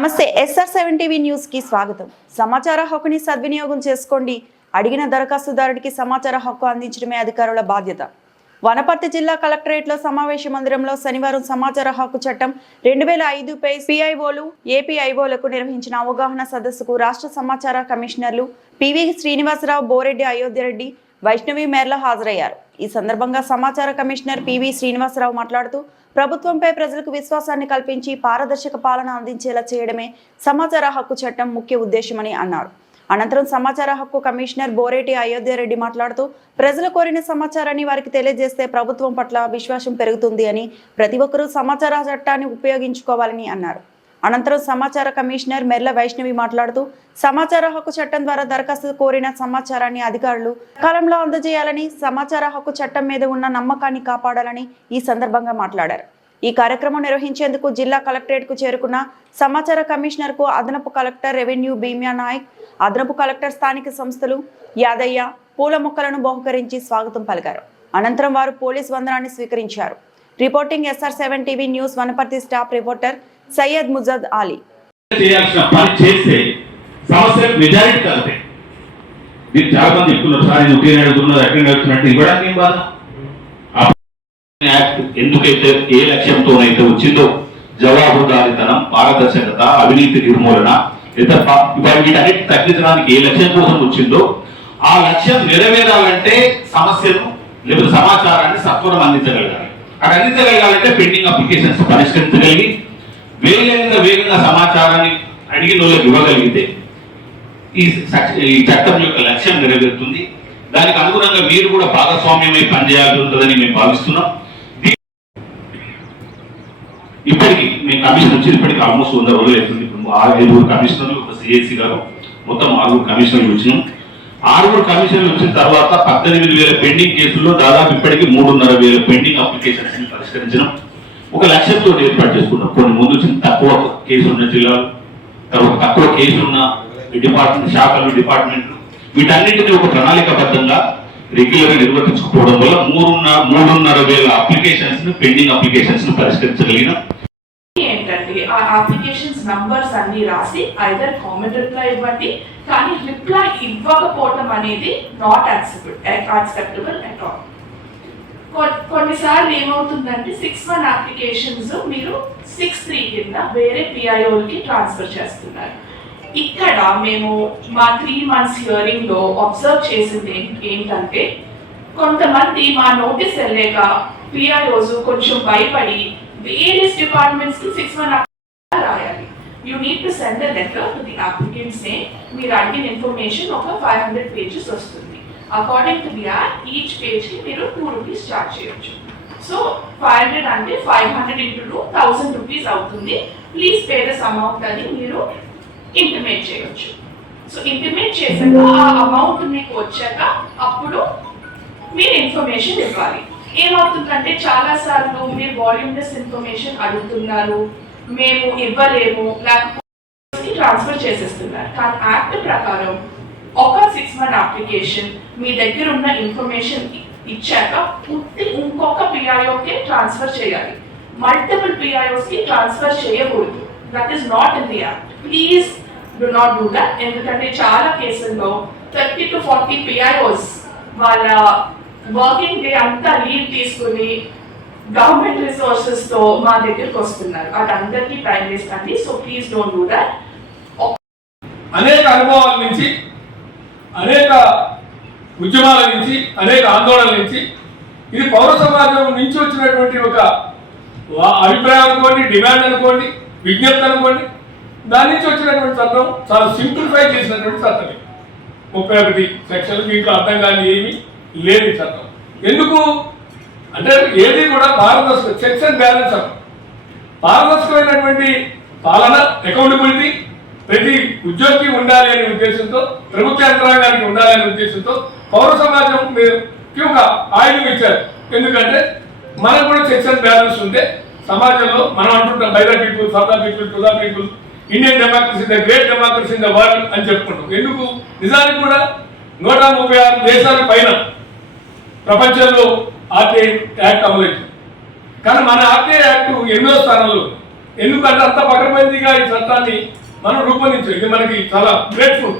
నమస్తే SR seven TV న్యూస్కి స్వాగతం. సమాచార హక్కుని సద్వినియోగం చేసుకోండి. అడిగిన దరఖాస్తుదారుడికి సమాచార హక్కు అందించడమే అధికారుల బాధ్యత. వనపర్తి జిల్లా కలెక్టరేట్లో సమావేశ మందిరంలో శనివారం సమాచార హక్కు చట్టం రెండు వేల ఐదుపై పిఐఓలు ఏపీఐఓలకు నిర్వహించిన అవగాహన సదస్సుకు రాష్ట్ర సమాచార కమిషనర్లు పివి శ్రీనివాసరావు బోరెడ్డి అయోధ్యరెడ్డి వైష్ణవి మేర్ల హాజరయ్యారు. ఈ సందర్భంగా సమాచార కమిషనర్ పివి శ్రీనివాసరావు మాట్లాడుతూ ప్రభుత్వంపై ప్రజలకు విశ్వాసాన్ని కల్పించి పారదర్శక పాలన అందించేలా చేయడమే సమాచార హక్కు చట్టం ముఖ్య ఉద్దేశమని అన్నారు. అనంతరం సమాచార హక్కు కమిషనర్ బోరేటి అయోధ్యారెడ్డి మాట్లాడుతూ ప్రజలు కోరిన సమాచారాన్ని వారికి తెలియజేస్తే ప్రభుత్వం పట్ల విశ్వాసం పెరుగుతుంది అని ప్రతి ఒక్కరూ సమాచార చట్టాన్ని ఉపయోగించుకోవాలని అన్నారు. అనంతరం సమాచార కమిషనర్ మెర్ల వైష్ణవి మాట్లాడుతూ సమాచార హక్కు చట్టం ద్వారా దరఖాస్తు కోరిన సమాచారాన్ని అధికారులు కాలంలో అందజేయాలని సమాచార హక్కు చట్టం మీద ఉన్న నమ్మకాన్ని కాపాడాలని ఈ సందర్భంగా మాట్లాడారు. ఈ కార్యక్రమం నిర్వహించేందుకు జిల్లా కలెక్టరేట్కు చేరుకున్న సమాచార కమిషనర్కు అదనపు కలెక్టర్ రెవెన్యూ భీమ్యా నాయక్ అదనపు కలెక్టర్ స్థానిక సంస్థలు యాదయ్య పూల మొక్కలను బహుకరించి స్వాగతం పలికారు. అనంతరం వారు పోలీస్ వందనాన్ని స్వీకరించారు. Reporting SR seven TV news Wanaparthy staff reporter Syed Mujad Ali. చేయాల్సిన పని చేస్తే సమస్యలకు మెజారిటీ కలుగుతాయి మీరు చాలా మంది చెప్తున్నారు సార్ నేను ఒకే అడుగుతున్నారు ఎక్కడ అడుగుతున్నట్టు ఇవ్వడానికి ఏం బాధ? యాక్ట్ ఎందుకైతే ఏ లక్ష్యంతోనైతే వచ్చిందో జవాబుదారితనం పారదర్శకత అవినీతి నిర్మూలన ఇతర ప- వీటన్నిటి తగ్గించడానికి ఏ లక్ష్యం కోసం వచ్చిందో ఆ లక్ష్యం నెరవేరాలంటే సమస్యను లేదా సమాచారాన్ని సత్వరం అందించగలగాలి. అది అందించగలగాలంటే పెండింగ్ అప్లికేషన్స్ పరిష్కరించగలిగి వేగంగా వేగంగా సమాచారాన్ని అడిగిన వాళ్ళకి ఇవ్వగలిగితే ఈ ఈ చట్టం యొక్క లక్ష్యం నెరవేరుతుంది. దానికి అనుగుణంగా మీరు కూడా భాగస్వామ్యమై పనిచేయాల్సి ఉంటుందని మేము భావిస్తున్నాం. ఇప్పటికి మేము కమిషన్ వచ్చి ఇప్పటికి ఆల్మోస్ట్ వంద రోజులు అవుతుంది. ఇప్పుడు ఐదుగురు కమిషనర్లు ఒక సిఎస్సి గారు మొత్తం ఆరుగురు కమిషనర్లు వచ్చినాం. ఆరుగురు కమిషన్లు వచ్చిన తర్వాత పద్దెనిమిది వేల పెండింగ్ కేసుల్లో దాదాపు ఇప్పటికి మూడున్నర వేల పెండింగ్ అప్లికేషన్స్ పరిష్కరించడం ఒక లక్ష్యంతో ఏర్పాటు చేసుకున్నాం. కొన్ని ముందు చిన్న తక్కువ కేసు ఉన్న జిల్లాలు తర్వాత తక్కువ కేసు ఉన్న డిపార్ట్మెంట్ శాఖలు డిపార్ట్మెంట్లు వీటన్నిటిని ఒక ప్రణాళికాబద్ధంగా రెగ్యులర్గా నిర్వర్తించుకోవడం వల్ల మూడున్న మూడున్నర వేల అప్లికేషన్స్ పెండింగ్ అప్లికేషన్స్ పరిష్కరించగలిగిన. ఏంటంటే ఆ అప్లికేషన్స్ నంబర్స్ అన్ని రాసి ఐదర్ కామెంట్ రిప్లై ఇవ్వండి కానీ రిప్లై ఇవ్వకపోవటం అనేది not acceptable acceptable at all కొన్నిసార్లు ఏమవుతుందంటే సిక్స్ వన్ అప్లికేషన్స్ మీరు సిక్స్ త్రీ కింద వేరే పిఐఓకి ట్రాన్స్ఫర్ చేస్తున్నారు. ఇక్కడ మేము మా త్రీ మంత్స్ హియరింగ్లో అబ్జర్వ్ చేసింది ఏంటంటే కొంతమంది మా నోటీస్ వెళ్ళాక పిఐఓస్ కొంచెం భయపడి వేరియస్ డిపార్ట్మెంట్స్కి సిక్స్ వన్ రాయాలి. You need to send a letter to the applicants మీరు అడిగిన ఇన్ఫర్మేషన్ ఒక ఫైవ్ హండ్రెడ్ పేజెస్ వస్తుంది. అకార్డింగ్ టు ది ఈచ్ పేజ్కి మీరు టూ రూపీస్ చార్జ్ చేయొచ్చు. సో ఫైవ్ హండ్రెడ్ అంటే five hundred into two thousand rupees అవుతుంది. ప్లీజ్ పే దిస్ అమౌంట్ అని మీరు ఇంటిమేట్ చేయొచ్చు. సో ఇంటిమేట్ చేశాక ఆ అమౌంట్ మీకు వచ్చాక అప్పుడు మీరు ఇన్ఫర్మేషన్ ఇవ్వాలి. ఏమవుతుందంటే చాలా సార్లు మీరు వాల్యూమ్లెస్ ఇన్ఫర్మేషన్ అడుగుతున్నారు. మేము ఇవ్వలేము. లేకపోతే ట్రాన్స్ఫర్ చేసేస్తున్నారు. కానీ యాక్ట్ ప్రకారం ఒక సిక్స్ మంత్ అప్లికేషన్ మీ దగ్గర ఉన్న ఇన్ఫర్మేషన్ ఇచ్చాక పూర్తి ఇంకొక పిఐఓకి ట్రాన్స్ఫర్ చేయాలి. మల్టిపుల్ పిఐఓస్కి ట్రాన్స్ఫర్ చేయకూడదు. That is not in the act please do not do that ఎందుకంటే చాలా కేసుల్లో థర్టీ టు ఫార్టీ పిఐఓస్ వాళ్ళ వర్కింగ్ డే అంతా లీవ్ తీసుకుని గవర్నమెంట్ రిసోర్సెస్తో మా దగ్గరికి వస్తున్నారు. అది అందరికీ టైం వేస్ట్ అండి. So please don't do that అనేక అనుభవాల నుంచి అనేక ఉద్యమాల నుంచి అనేక ఆందోళనల నుంచి ఇది పౌర సమాజం నుంచి వచ్చినటువంటి ఒక అభిప్రాయం అనుకోండి డిమాండ్ అనుకోండి విజ్ఞప్తి అనుకోండి దాని నుంచి వచ్చినటువంటి చట్టం చాలా సింప్లిఫై చేసినటువంటి చట్టం ముప్పై ఒకటి సెక్షన్ దీంట్లో అర్థం కానీ ఏమీ లేదు చట్టం. ఎందుకు? అంటే ఏది కూడా పారదర్శక చెక్స్ అండ్ బ్యాలెన్స్ చట్టం పారదర్శకమైనటువంటి పాలన అకౌంటబిలిటీ ప్రతి ఉద్యోగి ఉండాలి అనే ఉద్దేశంతో ప్రభుత్వ యంత్రాంగానికి ఉండాలి అనే ఉద్దేశంతో పౌర సమాజం కి ఒక ఆయుధం ఇచ్చారు. ఎందుకంటే మనకు కూడా చెక్స్ అండ్ బ్యాలెన్స్ ఉంటే సమాజంలో మనం అంటుంటాం by people so the people to the people Indian democracy the great democracy in the world అని చెప్పుకుంటాం. ఎందుకు? నిజానికి కూడా నూట ముప్పై ఆరు దేశాల పైన ప్రపంచంలో ఆర్టీఐ యాక్ట్ అమలైంది. కానీ మన ఆర్టీఐ యాక్ట్ ఎన్నో స్థానంలో ఎందుకంటే అంత పకడ్బందీగా ఈ చట్టాన్ని మనం రూపొందించాం ఇది మనకి చాలా గ్రేట్ఫుల్